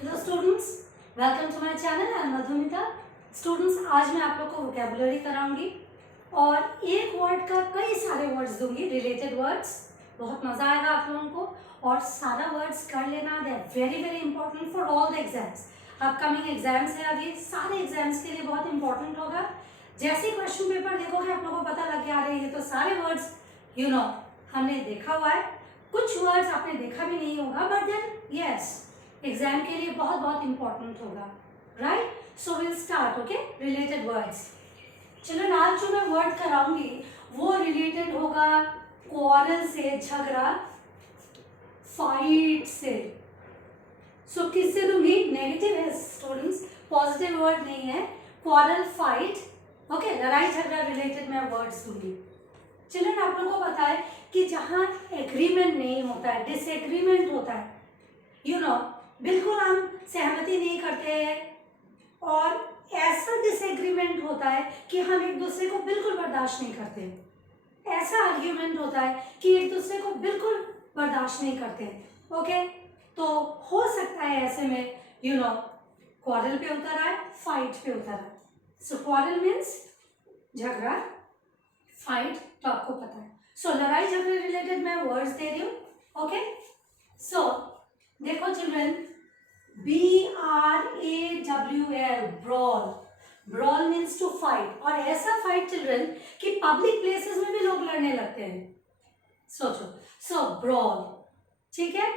Hello students, welcome to my channel. I am Madhumita. Students, आज मैं आप लोग को वोकेबुलरी कराऊंगी और एक वर्ड का कई सारे वर्ड्स दूंगी, रिलेटेड वर्ड्स। बहुत मजा आएगा आप लोगों को और सारा वर्ड्स कर लेना। They are very very important for all the exams. Upcoming exams है, अभी सारे एग्जाम्स के लिए बहुत इंपॉर्टेंट होगा। जैसे क्वेश्चन पेपर देखोगे आप लोगों को पता लग गया, अरे ये तो सारे वर्ड्स हमने देखा हुआ है। कुछ वर्ड्स आपने देखा भी नहीं होगा, बट देन यस, एग्जाम के लिए बहुत बहुत इंपॉर्टेंट होगा, right? So will start. Okay, related words. चलो, आज जो मैं वर्ड कराऊंगी वो रिलेटेड होगा क्वारल से, झगड़ा, फाइट से। सो किससे दूंगी? नेगेटिव है स्टूडेंट्स, पॉजिटिव वर्ड नहीं है। क्वारल, फाइट, ओके, लड़ाई झगड़ा रिलेटेड मैं वर्ड्स दूंगी। चिल्ड्रन, आप लोगों को पता है कि जहाँ एग्रीमेंट नहीं होता है, डिसएग्रीमेंट होता है, बिल्कुल हम सहमति नहीं करते हैं और ऐसा डिसएग्रीमेंट होता है कि हम एक दूसरे को बिल्कुल बर्दाश्त नहीं करते। ऐसा आर्ग्यूमेंट होता है कि एक दूसरे को बिल्कुल बर्दाश्त नहीं करते। ओके, तो हो सकता है ऐसे में क्वारल पे उतर आए, फाइट पे उतर आए। सो क्वारल मीन्स झगड़ा, फाइट तो आपको पता है। सो लड़ाई झगड़े रिलेटेड मैं वर्ड्स दे रही हूँ। ओके, सो देखो children, BRAWL, brawl. Brawl means to fight, और ऐसा फाइट चिल्ड्रन कि पब्लिक प्लेसेस में भी लोग लड़ने लगते हैं। सोचो, सो ब्रॉल, ठीक है।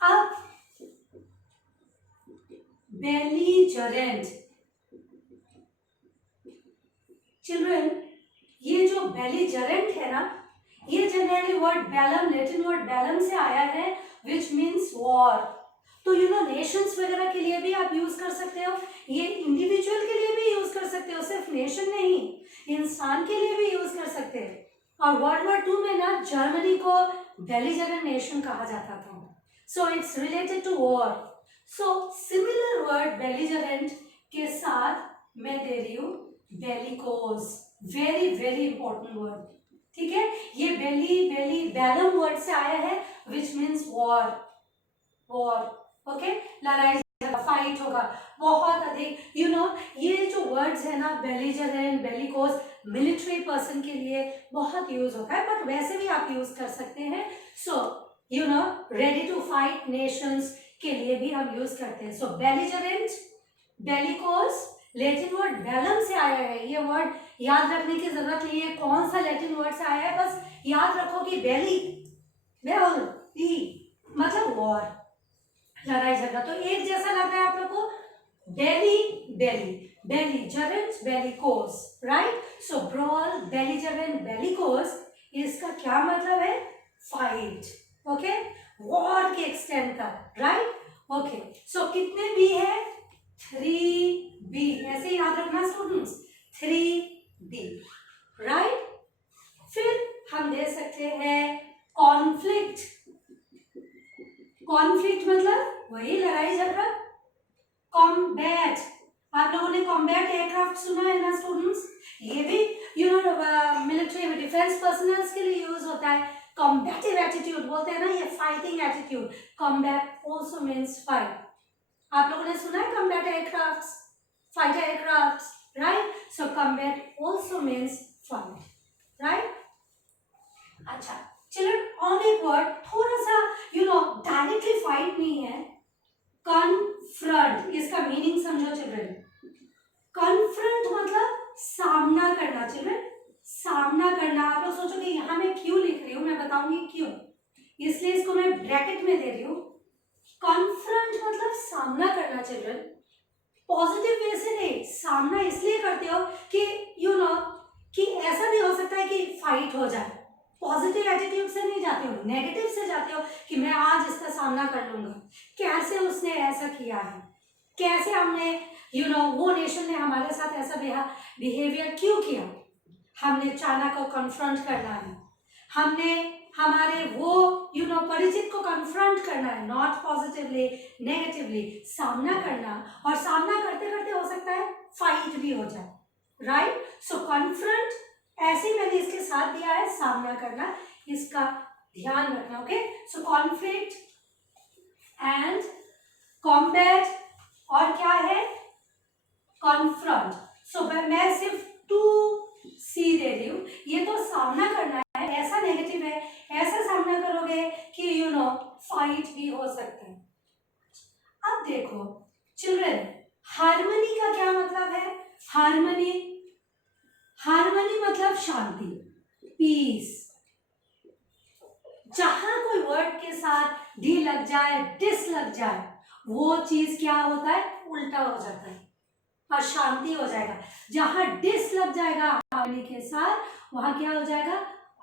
अब बेलीजरेंट चिल्ड्रन, ये जो बेलीजरेंट है ना, ये generally word Belum, Latin word बैलम से आया है, विच मीन्स वॉर। तो नेशंस वगैरह के लिए भी आप यूज कर सकते हो, ये इंडिविजुअल के लिए भी यूज कर सकते हो, सिर्फ नेशन नहीं, इंसान के लिए भी यूज कर सकते हो। और वर्ल्ड वॉर 2 में ना जर्मनी को बेलीजरेंट नेशन कहा जाता था। So it's related to war. So similar word belligerent के साथ मैं दे रही हूँ bellicose. Very very important word, ठीक है। ये बैलम वर्ड से आया है, which means war. War, okay, लड़ाई फाइट होगा बहुत अधिक। ये जो वर्ड्स है ना, बेलीजरेंट, बेलिकोस, मिलिट्री पर्सन के लिए बहुत यूज होता है, बट वैसे भी आप यूज कर सकते हैं। So ready to fight nations के लिए भी हम यूज करते हैं। So belligerent, bellicose, Latin word बैलम से आया है। ये वर्ड याद रखने की जरूरत नहीं है कौन सा लैटिन वर्ड से आया है, बस याद रखो कि मतलब वॉर, लड़ाई झगड़ा। तो एक जैसा लग रहा है आप लोग को, बेलीजरेंट, बेलिकोस, राइट? सो ब्रॉल, बेलीजरेंट, बेलिकोस, इसका क्या मतलब है? फाइट, ओके, वॉर के एक्सटेंड तक, राइट? ओके, सो कितने बी है? 3B, ऐसे याद रखना स्टूडेंट्स, 3B, राइट? फिर हम दे सकते हैं कॉन्फ्लिक्ट। कॉन्फ्लिक्ट मतलब वही लड़ाई झगड़ा। कॉम्बैट, आप लोगों ने कॉम्बैट एयरक्राफ्ट सुना है ना स्टूडेंट्स? ये भी मिलिट्री में डिफेंस पर्सनल्स के लिए यूज होता है। कॉम्बैटिव एटीट्यूड बोलते हैं ना, ये fighting attitude. Combat also means fight. आप लोगों ने सुना है combat aircrafts, fighter aircrafts, right? So combat also means fight, right? अच्छा, चलो और एक वर्ड थोड़ा सा डायरेक्टली फाइट नहीं है, कन्फ्रंट। इसका मीनिंग समझो चिल्ड्रन। कन्फ्रंट मतलब सामना करना। चिल्ड्रन, सामना करना। आप लोग सोचो कि यहाँ मैं क्यों लिख रही हूँ, मैं बताऊंगी क्यों, इसलिए इसको मैं ब्रैकेट में दे रही हूँ। कॉन्फ्रंट मतलब सामना करना चिल्ड्रन, पॉजिटिव वे से नहीं। सामना इसलिए करते हो कि कि ऐसा भी हो सकता है कि फाइट हो जाए। पॉजिटिव एटीट्यूड से नहीं जाते हो, नेगेटिव से जाते हो कि मैं आज इसका सामना कर लूंगा। कैसे उसने ऐसा किया है, कैसे हमने वो नेशन ने हमारे साथ ऐसा बिहेवियर क्यों किया, हमने चाइना को कन्फ्रंट करना है, हमने हमारे वो परिचित को कन्फ्रंट करना है, नॉट पॉजिटिवली, नेगेटिवली, सामना करना। और सामना करते करते हो सकता है फाइट भी हो जाए, राइट? सो कन्फ्रंट ऐसे मैंने इसके साथ दिया है, सामना करना, इसका ध्यान रखना। ओके, सो कॉन्फ्लिक्ट एंड अब देखो चिल्ड्रन, हार्मनी का क्या मतलब है? हार्मनी, हार्मनी मतलब शांति, पीस। जहां कोई वर्ड के साथ डी लग जाए, डिस लग जाए, वो चीज क्या होता है? उल्टा हो जाता है, अशांति हो जाएगा। जहां डिस लग जाएगा हार्मनी के साथ, वहां क्या हो जाएगा?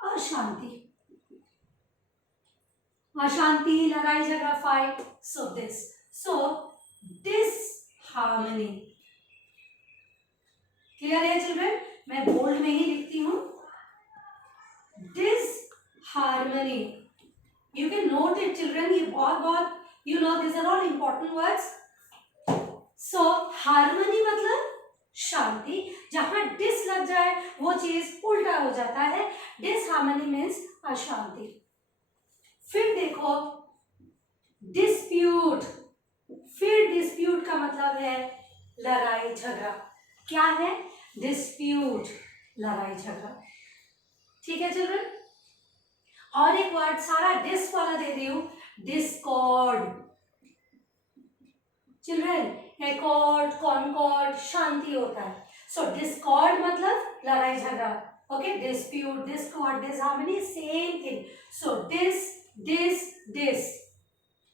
अशांति, अशांति, लड़ाई झगड़ा, fight. So this, so disharmony. Clear है चिल्ड्रन? मैं बोल्ड में ही लिखती हूं, disharmony. You can note it children, ये बहुत बहुत you know this are all important words. So harmony मतलब शांति, जहां डिस लग जाए वो चीज उल्टा हो जाता है। डिसहार्मनी मीन्स अशांति। फिर देखो डिस्प्यूट, फिर डिस्प्यूट का मतलब है लड़ाई झगड़ा। क्या है? डिस्प्यूट, लड़ाई झगड़ा। ठीक है चिल्ड्रन? और एक वर्ड सारा डिस वाला दे रही हूं, डिस्कॉर्ड। चिल्ड्रन, एकॉर्ड, कॉनकॉर्ड, शांति होता है। सो डिस्कॉर्ड मतलब लड़ाई झगड़ा। Okay, dispute, discord, disharmony, same thing. So dis, dis,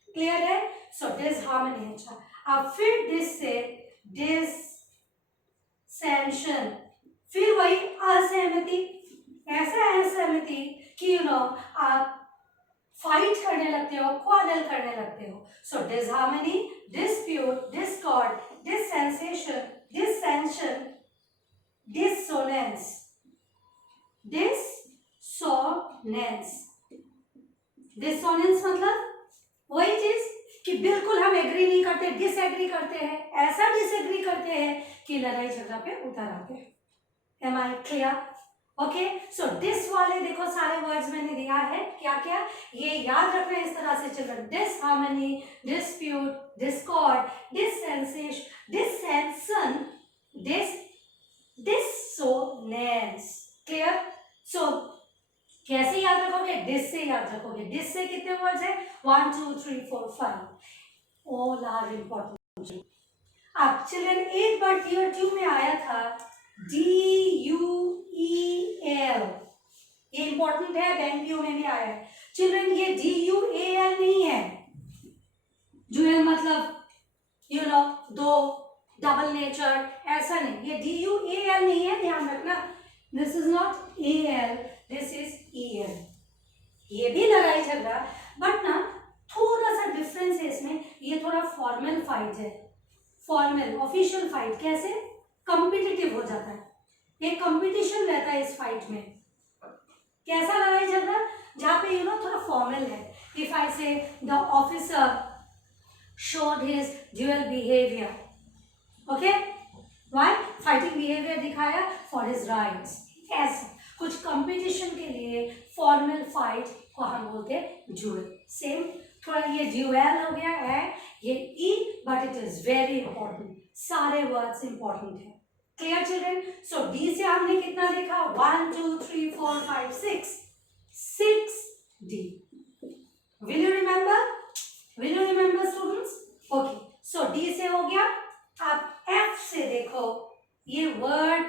clear है? So disharmony. अच्छा, अब फिर डिस से डिससेंशन, फिर वही असहमति। ऐसा असहमति कि यू नो आप फाइट करने लगते हो, क्वारल करने लगते हो। So disharmony, dispute, discord, dissensation, dissension, dissonance, dissonance. Dissonance मतलब वही चीज कि बिल्कुल हम एग्री नहीं करते, डिसएग्री करते हैं, ऐसा डिसएग्री करते हैं कि लड़ाई झगड़ा पे उतर आते हैं। Am I clear? Okay, so dis वाले देखो सारे वर्ड्स मैंने दिया है, क्या क्या ये याद रखना है इस तरह से children. Disharmony, dispute, discord, dissensation, dissension, dissonance. Clear? So कैसे याद रखोगे? डिस से याद रखोगे। डिस से कितने वर्ड्स है? 1 2 3 4 5, ऑल आर इम्पोर्टेंट। अब चिल्ड्रन एक बार टीयर 2 में आया था DUEL, ये इंपॉर्टेंट है, बैंक पीओ में भी आया है। चिल्ड्रन ये DUAL नहीं है, जुएल मतलब यू नो दो, डबल नेचर, ऐसा नहीं। ये DUAL नहीं है, ध्यान रखना। This is not AL, this is EL। ये भी लड़ाई झगड़ा, बट ना थोड़ा सा डिफरेंस है इसमें। ये थोड़ा फॉर्मल फाइट है, फॉर्मल ऑफिशियल फाइट। कैसे? कॉम्पिटिटिव हो जाता है, एक कंपटीशन रहता है इस फाइट में। कैसा लड़ाई झगड़ा? जहां पे यू नो थोड़ा फॉर्मल है। इफ आई से the officer showed his dual behaviour, okay, why? Fighting behaviour दिखाया फॉर हिज राइट्स। ऐसे कुछ कंपटीशन के लिए फॉर्मल फाइट को हम बोलते हैं ड्यूअल। सेम थोड़ा ये ड्यूअल हो गया है, ये E, but it is very important. सारे वर्ड्स इंपॉर्टेंट है। Clear children? सो डी से हमने कितना देखा? 1 2 3 4 5 6 D. Will you remember? Will you remember students? Okay, so D से हो गया। अब एफ से देखो, ये वर्ड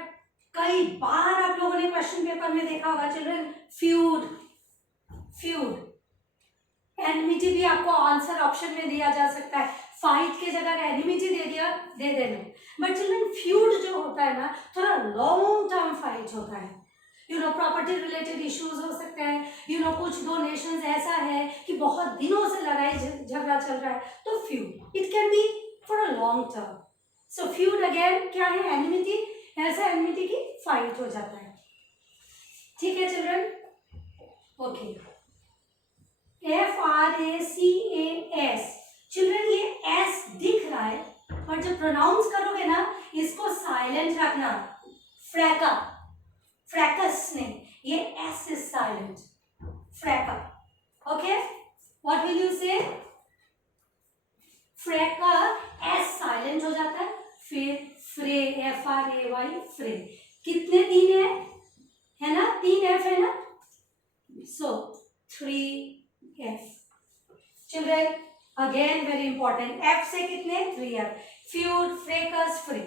कई बार आप लोगों ने क्वेश्चन पेपर में देखा होगा चिल्ड्रन। Feud, feud. एनिमिटी भी आपको आंसर ऑप्शन में दिया जा सकता है। फाइट के जगह एनिमिटी दे दिया, दे देना। बट चिल्ड्रन फ्यूड जो होता है ना, थोड़ा लॉन्ग टर्म फाइट होता है। You know property related issues हो सकते हैं, यू नो कुछ दो नेशंस ऐसा है कि बहुत दिनों से लड़ाई झगड़ा चल रहा है, तो feud it can be for a long term. So feud again क्या है? एनिमिटी, ऐसा एनिमिटी की फाइट हो जाता है। ठीक है चिल्ड्रन? Okay, FRACAS। चिल्ड्रन ये एस दिख रहा है, पर जब प्रोनाउंस करोगे ना इसको साइलेंट रखना। फ्रैका, फ्रैकस नहीं, ये S is silent, fracas. Okay, what will you say? Fracas, S silent हो जाता है। फिर फ्रे, FRAY, फ्रे। कितने तीन है ना? 3 F है ना? सो 3 F। Children again very important, F से कितने 3F, फ्यूड, फ्रेकस, फ्री।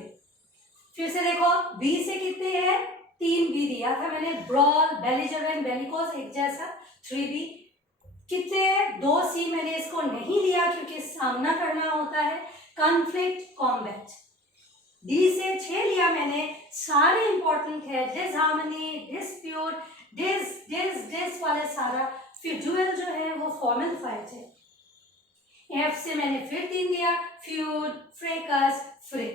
फिर से देखो बी से कितने हैं 3B दिया था मैंने, ब्रॉल, बेलिजरेंट, बेलिकोस एक जैसा 3B। कितने 2C मैंने इसको नहीं लिया क्योंकि सामना करना होता है, कॉन्फ्लिक्ट, कॉम्बैट। डी से 6 लिया मैंने, सारे इंपॉर्टेंट है, डिसहार्मनी, डिस्प्यूट, डिस वाले सारा। फिर ड्यूअल जो है वो फॉर्मल फाइट है। एफ से मैंने फिर 3 दिया, feud, fracas, fray.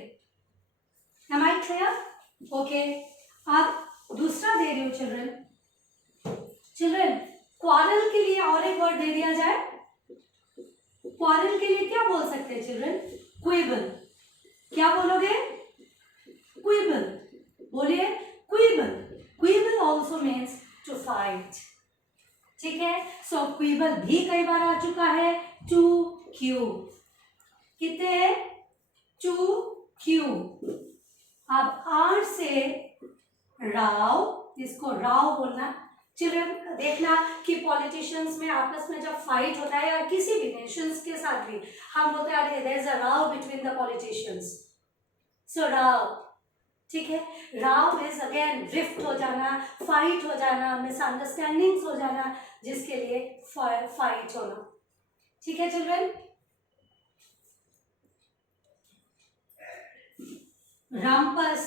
Am I clear? Okay. अब दूसरा दे रही हूँ चिल्ड्रन, क्वारल के लिए और एक वर्ड दे दिया जाए। क्वारल के लिए क्या बोल सकते हैं चिल्ड्रन? क्विबल। क्या बोलोगे? क्विबल। बोलिए क्विबल। क्विबल ऑल्सो मीन्स टू फाइट। ठीक है, सो क्विबल भी कई बार आ चुका है, टू क्यू। कितने हैं? To Q. अब आर से राव, इसको राव बोलना। चिल्ड्रन देखना कि पॉलिटिशियंस में आपस में जब फाइट होता है या किसी भी नेशंस के साथ भी, हम बोलते हैं there is a row between the politicians, so row. ठीक है, राव इज अगेन रिफ्ट हो जाना, फाइट हो जाना, मिसअंडरस्टैंडिंग्स हो जाना, जिसके लिए फाइट होना। ठीक है चिल्ड्रन, रामपस,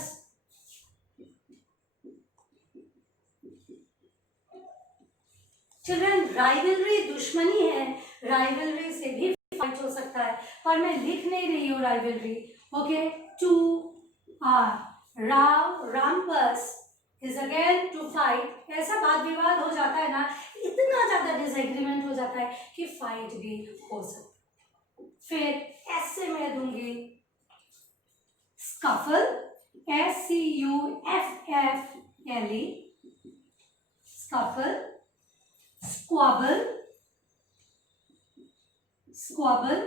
चिल्ड्रन राइवलरी दुश्मनी है, राइवलरी से भी फाइट हो सकता है, पर मैं लिख नहीं रही हूँ rivalry. Okay, to are row, rumpus is again to fight. ऐसा वाद विवाद हो जाता है ना, इतना ज्यादा डिसएग्रीमेंट हो जाता है कि फाइट भी हो सकता है। फिर एस से मैं दूंगी scuffle, SCUFFLE, scuffle, squabble, squabble,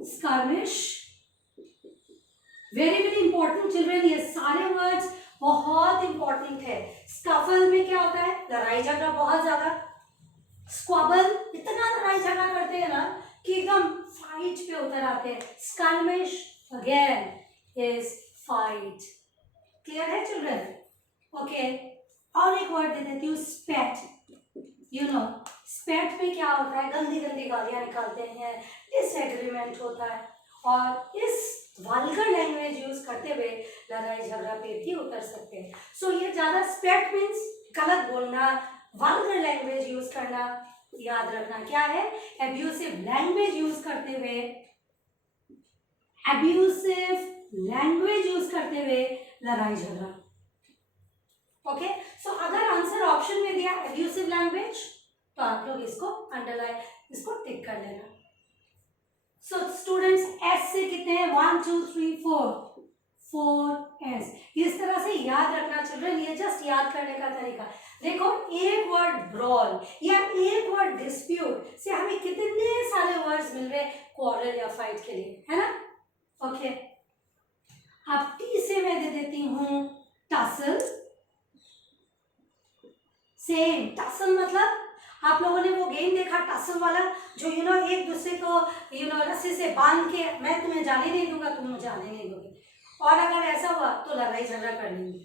skirmish. Very very important children, ये सारे वर्ड्स बहुत इंपॉर्टेंट है। स्कफल में क्या होता है? लड़ाई झगड़ा बहुत ज्यादा। स्क्वाबल, इतना लड़ाई झगड़ा करते हैं ना कि एकदम फाइट पे उतर आते हैं। Skirmish again is fight. Clear है चिल्ड्रन? ओके, और एक वर्ड दे देती हूँ स्पेट। यू नो स्पेट में क्या होता है? गंदी गंदी गालियां निकालते हैं, डिसएग्रीमेंट होता है, और इस वल्गर लैंग्वेज यूज करते हुए लड़ाई झगड़ा पे भी उतर सकते हैं। सो ये ज्यादा स्पेट मीन्स गलत बोलना, वल्गर लैंग्वेज यूज करना। याद रखना क्या है? एब्यूसिव लैंग्वेज यूज करते हुए, एब्यूसिव लैंग्वेज यूज करते हुए लड़ाई झगड़ा। ओके, सो अगर आंसर ऑप्शन में दिया एब्यूसिव लैंग्वेज तो आप लोग इसको अंडरलाइन, इसको टिक कर लेना। सो स्टूडेंट्स एस से कितने हैं? 1 2 3 4 एस। इस तरह से याद रखना चिल्ड्रन, ये जस्ट याद करने का तरीका। देखो एक वर्ड ब्रॉल या एक वर्ड डिस्प्यूट से हमें कितने सारे वर्ड्स मिल रहे क्वारल या फाइट के लिए, है ना? ओके, अब टी से मैं दे देती हूँ टसल। सेम, टसल मतलब आप लोगों ने वो गेम देखा टसल वाला, जो एक दूसरे को रस्सी से बांध के, मैं तुम्हें जाने नहीं दूंगा, तुम मुझे आने नहीं दोगे, और अगर ऐसा हुआ तो लड़ाई झगड़ा कर लेंगे।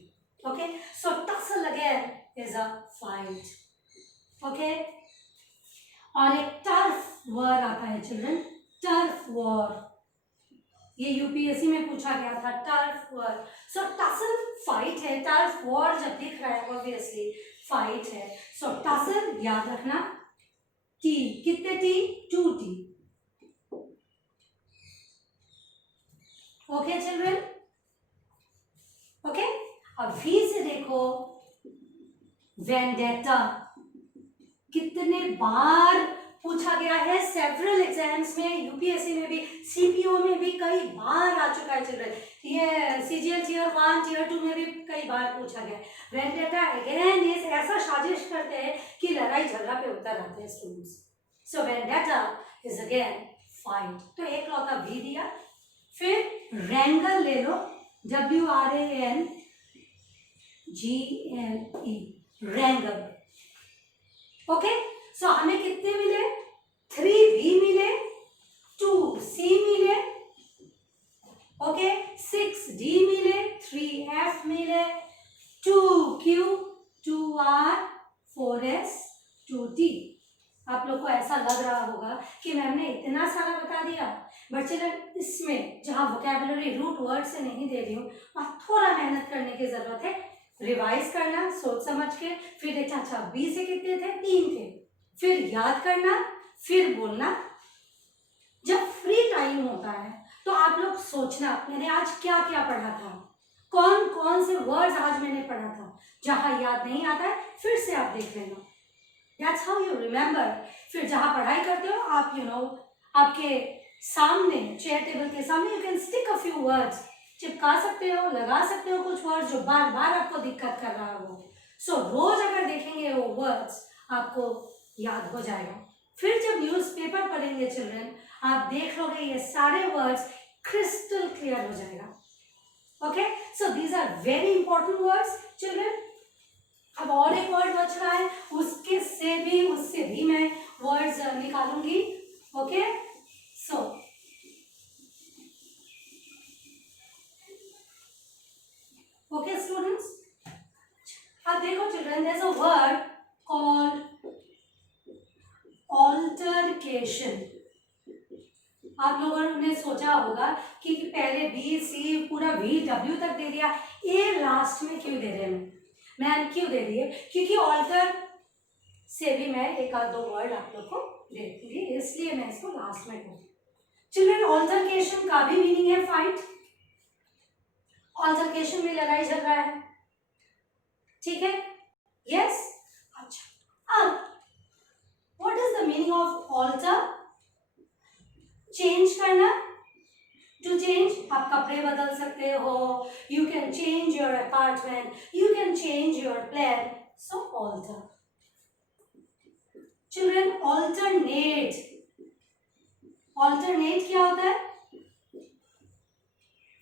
Okay, so tussle again is a fight. Okay, और एक टर्फ वॉर आता है चिल्ड्रन, टर्फ वॉर, ये यूपीएससी में पूछा गया था, टर्फ वॉर। सो टसल फाइट है, टर्फ वॉर जब दिख रहा है ऑब्वियसली फाइट है। सो टसल याद रखना, टी कितने T? 2T। Okay children? Okay, अब वी से देखो वेंडेटा, कितने बार पूछा गया है सेवरल एग्जाम्स में, यूपीएससी में भी, सीपीओ में भी कई बार आ चुका है चिल्ड्रन, ये सीजीएल टियर 1 टियर 2 में भी कई बार पूछा गया है। वेंडेटा अगेन इज ऐसा साजिश करते हैं कि लड़ाई झगड़ा पे उतर आते हैं students. So vendetta is again fight. तो एक लौता भी दिया। फिर रैंगल ले लो, WRANGLE, रैंगल। ओके, सो हमें कितने मिले? 3b मिले, 2c मिले, ओके, 6d मिले, 3f मिले, 2q, 2r, 4s, 2t। आप लोग को ऐसा लग रहा होगा कि मैम ने इतना सारा बता दिया, बट चलो इसमें जहाँ वोकैबुलरी रूट वर्ड से नहीं दे रही हूँ, वहाँ थोड़ा मेहनत करने की जरूरत है, रिवाइज करना सोच समझ के, फिर देखना अच्छा बी से कितने थे, 3 थे, फिर याद करना, फिर बोलना। जब फ्री टाइम होता है तो आप लोग सोचना मैंने आज क्या क्या पढ़ा था, कौन कौन से वर्ड्स आज मैंने पढ़ा था, जहाँ याद नहीं आता है फिर से आप देख लेना, दैट्स हाउ यू रिमेंबर। फिर जहाँ पढ़ाई करते हो आप आपके सामने चेयर टेबल के सामने you can stick a few words, चिपका सकते हो, लगा सकते हो कुछ वर्ड्स जो बार बार आपको दिक्कत कर रहा हो। सो रोज अगर देखेंगे वो वर्ड्स आपको याद हो जाएगा। फिर जब न्यूज़पेपर पढ़ेंगे चिल्ड्रन, आप देख लोगे ये सारे वर्ड्स क्रिस्टल क्लियर हो जाएगा। Okay, so these are very important words children. अब और एक वर्ड बच रहा है, उससे भी मैं वर्ड्स निकालूंगी। ओके, सो ओके स्टूडेंट्स, अब देखो children, there is a word called altercation. आप लोगों ने सोचा होगा कि पहले बी सी पूरा वी डब्ल्यू तक दे दिया, ए लास्ट में क्यों दे रहे हैं, मैम क्यों दे दिए, क्योंकि ऑल्टर से भी मैं एक आध दो वर्ड आप लोग को दे दूंगी, इसलिए मैं इसको लास्ट में कहूँ। चिल्ड्रन, ऑल्टरकेशन का भी मीनिंग है फाइट, ऑल्टरकेशन में लड़ाई झगड़ा है, ठीक है, यस। अच्छा, अब what is the meaning of alter? Change करना, टू चेंज, आप कपड़े बदल सकते हो, you can change your apartment, you can change your plan, so alter. Children, alternate, alternate क्या होता है?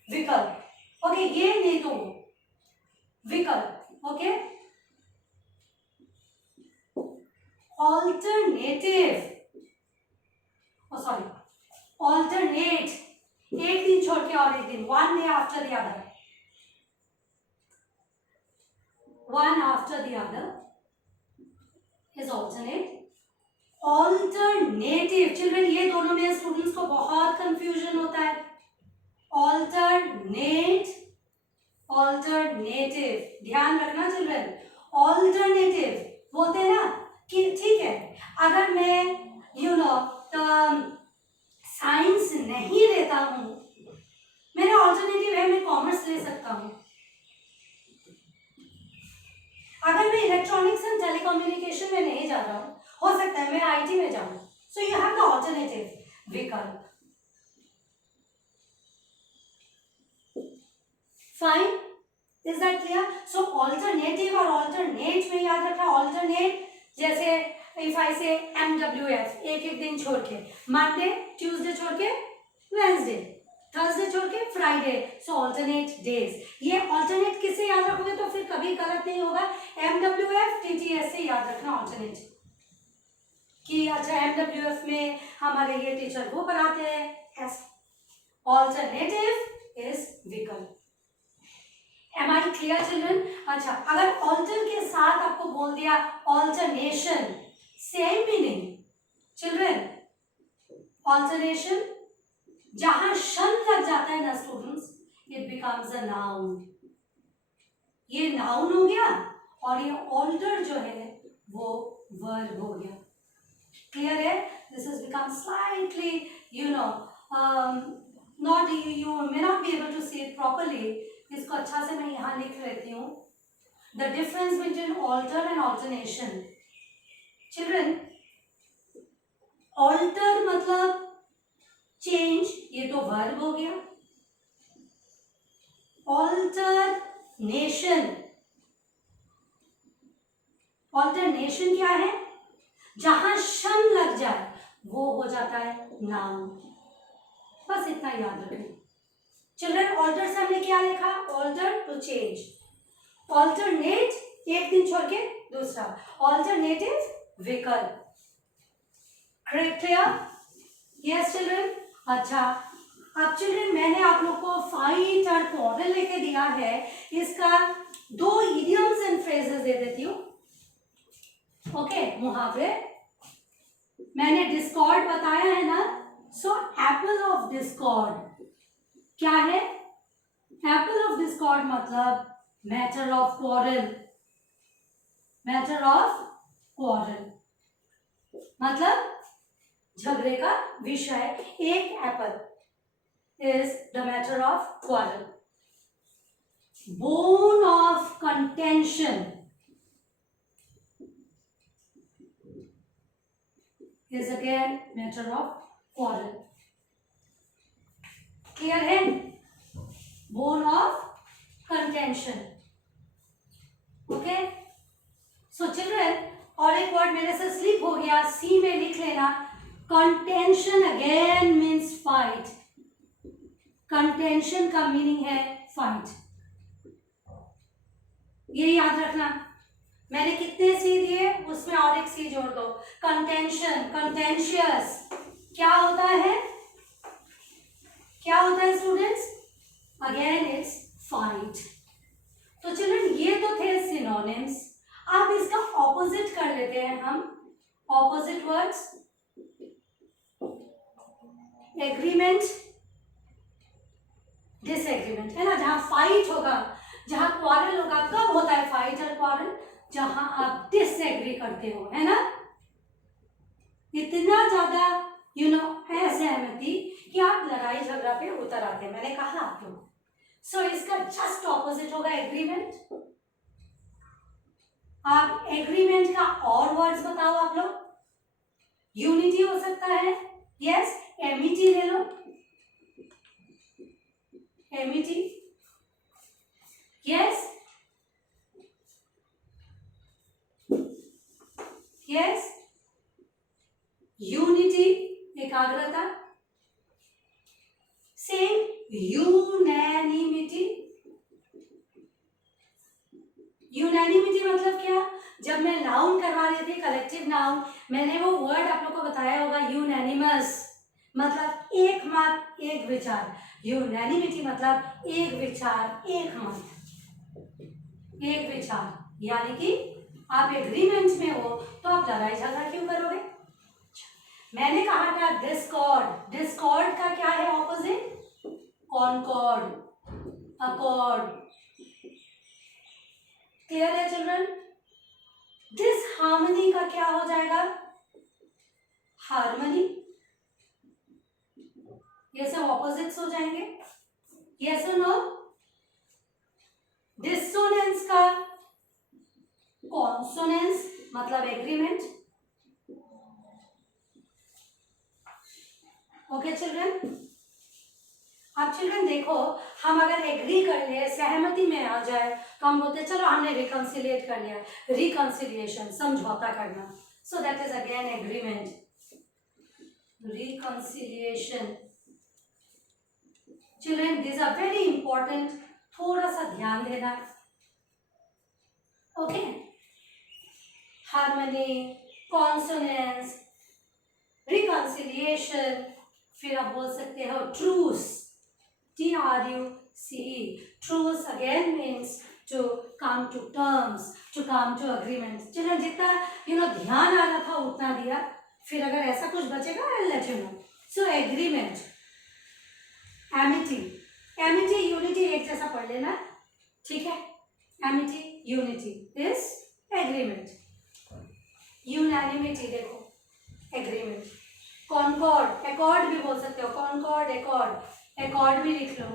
विकल्प। ओके, ये नहीं तो विकल्प। ओके, ऑल्टरनेटिव, सॉरी ऑल्टरनेट, एक दिन छोड़ के और एक दिन, one day after the other, one after the other is alternate. Alternative, children ये दोनों में स्टूडेंट्स को बहुत कंफ्यूजन होता है। ऑल्टरनेट, ऑल्टरनेटिव, ध्यान रखना चिल्ड्रन। ऑल्टरनेटिव बोलते हैं ना कि ठीक है, अगर मैं साइंस नहीं लेता हूं, मेरा ऑल्टरनेटिव है मैं कॉमर्स ले सकता हूं। अगर मैं इलेक्ट्रॉनिक्स एंड टेलीकम्युनिकेशन में नहीं जा रहा हूं, हो सकता है मैं आईटी में जाऊं, so you have the alternative विकल्प। Fine, is that clear? So alternative और ऑल्टरनेट में याद रखना, ऑल्टरनेट जैसे इफ आई से MWF, एक एक दिन छोड़ के, मंडे ट्यूसडे छोड़ के वेंसडे, थर्सडे छोड़ के फ्राइडे, सो ऑल्टरनेट डेज। ये ऑल्टरनेट किससे याद रखोगे तो फिर कभी गलत नहीं होगा, MWF TTS से याद रखना ऑल्टरनेट, कि अच्छा MWF में हमारे ये टीचर वो पढ़ाते हैं, ऐसा। ऑल्टरनेटिव इज विकल्प। Am I clear children? अच्छा, अगर ऑल्टर के साथ आपको बोल दिया alternation, same meaning children. Alternation जहां शन लग जाता है ना students, it becomes a noun, ये नाउन हो गया और ये ऑल्टर जो है वो वर्ब हो गया। क्लियर है? This is become slightly not, you may not be able to see it properly. इसको अच्छा से मैं यहाँ लिख लेती हूँ, the difference between alter and alternation. Children, alter मतलब चेंज, ये तो वर्ब हो गया। ऑल्टरनेशन, ऑल्टरनेशन क्या है? जहां शन लग जाए वो हो जाता है नाउन। बस इतना याद रखें चिल्ड्रन। ऑल्टर से हमने क्या लिखा? Altar to change. ऑल्टरनेट एक दिन छोड़ के दूसरा, ऑल्टरनेटिव विकल्प। क्लियर? Yes children. अच्छा, अब चिल्ड्रन मैंने आप लोग को फाइट और क्वारल लेके दिया है, इसका 2 इडियम्स एंड फ्रेजेस दे देती हूँ। ओके, मुहावरे मैंने डिस्कॉर्ड बताया है ना, सो एप्पल ऑफ डिस्कॉर्ड क्या है? एप्पल ऑफ डिस्कॉर्ड मतलब matter of quarrel, matter of quarrel मतलब झगड़े का विषय। एक Apple is the matter of quarrel. Bone of contention is again matter of quarrel. Clear है? Bone of contention. Okay? So children, और एक वर्ड मेरे से स्लिप हो गया, सी में लिख लेना। Contention again means fight. Contention का मीनिंग है फाइट, ये याद रखना। मैंने कितने सी दिए, उसमें और एक सी जोड़ दो। कंटेंशन, कंटेंशियस क्या होता है? क्या होता है स्टूडेंट्स? Again it's fight. तो चिल्ड्रन ये तो थे सिनोनिम्स। अब इसका ऑपोजिट कर लेते हैं हम। ऑपोजिट वर्ड्स, एग्रीमेंट, डिसएग्रीमेंट, है ना। जहां फाइट होगा, जहां क्वारल होगा, कब होता है फाइट और क्वारल? जहां आप डिसएग्री करते हो, है ना। इतना ज्यादा असहमति कि आप लड़ाई झगड़ा पे उतर आते हैं, मैंने कहा आपको। सो इसका जस्ट ऑपोजिट होगा एग्रीमेंट। आप एग्रीमेंट का और वर्ड्स बताओ आप लोग। यूनिटी हो सकता है, यस। एमिटी ले लो, एमिटी, यस यस। यूनिटी एकाग्रता, सेम। यूनैनिमिटी, यूनैनिमिटी मतलब क्या? जब मैं नाउन करवा रही थी, कलेक्टिव नाउन, मैंने वो वर्ड आप लोग को बताया होगा, यूनैनिमस मतलब एक मत एक विचार। यूनैनिमिटी मतलब एक विचार एक मत एक विचार, यानी कि आप एग्रीमेंट में हो तो आप लड़ाई झगड़ा क्यों करोगे? मैंने कहा था डिस्कॉर्ड। डिस्कॉर्ड का क्या है ऑपोजिट? Concord, accord. क्लियर है चिल्ड्रन? डिसहार्मनी का क्या हो जाएगा? हार्मनी। ये सब ऑपोजिट्स हो जाएंगे, यस और नो। डिसोनेंस का कॉन्सोनेंस मतलब एग्रीमेंट। Okay children. अब चिल्ड्रन देखो, हम अगर एग्री कर ले, सहमति में आ जाए, तो हम बोलते चलो हमने रिकंसिलिएट कर लिया। रिकंसिलिएशन समझौता करना, so that is again agreement. Reconciliation children, this are very important, थोड़ा सा ध्यान देना। ओके, हार्मनी, कॉन्सोनेंस, रिकंसिलिएशन, फिर आप बोल सकते हो truce, TRUCE। Truce again means to come to terms, to come to agreement. चलो जितना ध्यान आ रहा था उतना दिया, फिर अगर ऐसा कुछ बचेगा I'll let you know। So agreement, Amity, Amity unity एक जैसा पढ़ लेना, ठीक है। Amity unity is agreement. Unanimity देखो एग्रीमेंट। कॉनकॉर्ड, एकॉर्ड भी बोल सकते हो, कॉनकॉर्ड, एकॉर्ड, एकॉर्ड भी लिख लो।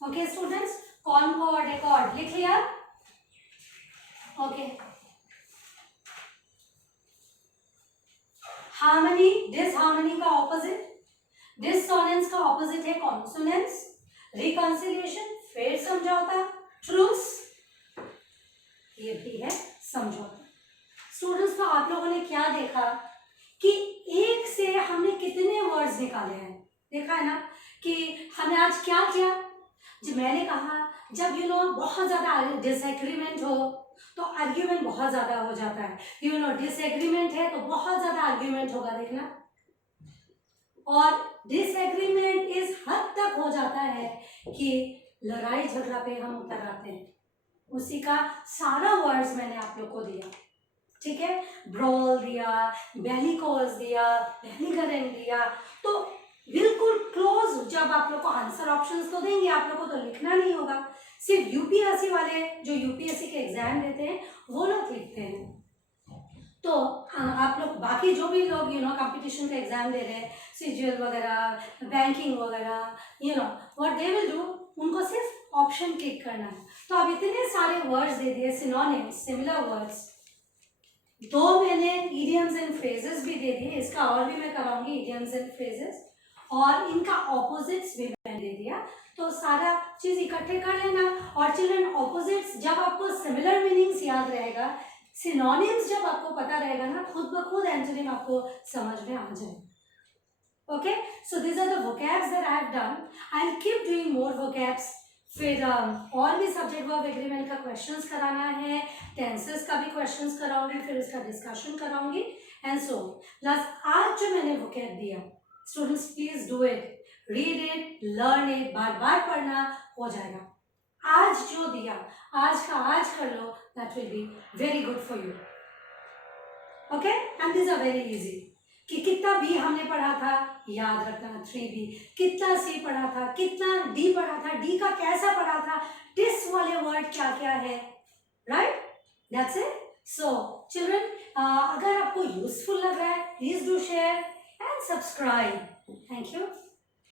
ओके स्टूडेंट्स, कॉनकॉर्ड, एकॉर्ड लिख लिया। ओके, हार्मनी, डिसहार्मनी का ऑपोजिट, डिसोनेंस का ऑपोजिट है कॉन्सोनेंस। रिकंसिलिएशन फिर समझौता, ट्रूस ये भी है समझौता। स्टूडेंट्स, तो आप लोगों ने क्या देखा कि एक से हमने कितने वर्ड्स निकाले हैं, देखा है ना कि हमने आज क्या किया। जो मैंने कहा, जब बहुत ज्यादा डिसएग्रीमेंट हो तो आर्ग्यूमेंट बहुत ज्यादा हो जाता है, यू नो डिसएग्रीमेंट है तो बहुत ज्यादा आर्ग्यूमेंट होगा, देखना। और डिसएग्रीमेंट इस हद तक हो जाता है कि लड़ाई झगड़ा पे हम उतर आते हैं। उसी का सारा वर्ड्स मैंने आप लोग को दिया, ठीक है। ब्रॉल दिया, बेलिकोज दिया, बेलिगरेंट दिया, तो बिल्कुल क्लोज। जब आप लोग को आंसर ऑप्शंस तो देंगे, आप लोग को तो लिखना नहीं होगा। सिर्फ यूपीएससी वाले जो यूपीएससी के एग्जाम देते हैं वो लोग लिखते हैं। तो आप लोग बाकी जो भी लोग यू नो कंपटीशन का एग्जाम दे रहे हैं, सीजीएल वगैरह, बैंकिंग वगैरह, you know what they will do, उनको सिर्फ ऑप्शन क्लिक करना है। तो अब इतने सारे वर्ड्स दे दिए, सिनोनिम्स, सिमिलर वर्ड्स, 2 मैंने इडियम्स एंड फ्रेजेस भी दे दिए, इसका और भी मैं कराऊंगी इडियम्स एंड फ्रेजेस, और इनका ऑपोजिट्स भी मैंने दे दिया। तो सारा चीज इकट्ठे कर लेना। और चिल्ड्रन, ऑपोजिट्स जब आपको सिमिलर मीनिंग्स याद रहेगा, सिनोनिम्स जब आपको पता रहेगा ना, खुद ब खुद एंटोनिम आपको समझ में आ जाएगा। Okay, so this are the vocabs that I have done. I will keep doing more vocabs. फिर और भी सब्जेक्ट वर्ब एग्रीमेंट का क्वेश्चंस कराना है, टेंसेस का भी क्वेश्चंस कराऊंगी, फिर इसका डिस्कशन कराऊंगी एंड सो प्लस आज जो मैंने वोकैब दिया, students please do it, read it, learn it, बार बार पढ़ना, हो जाएगा। आज जो दिया, आज का आज कर लो, that will be very good for you. Okay, and this are very easy. कि कितना बी हमने पढ़ा था, याद रखना 3B, कितना सी पढ़ा था, कितना डी पढ़ा था, डी का कैसा पढ़ा था, दिस वाले वर्ड क्या क्या है, right, that's it. So children, अगर आपको यूजफुल लग रहा है, please do share and subscribe. Thank you.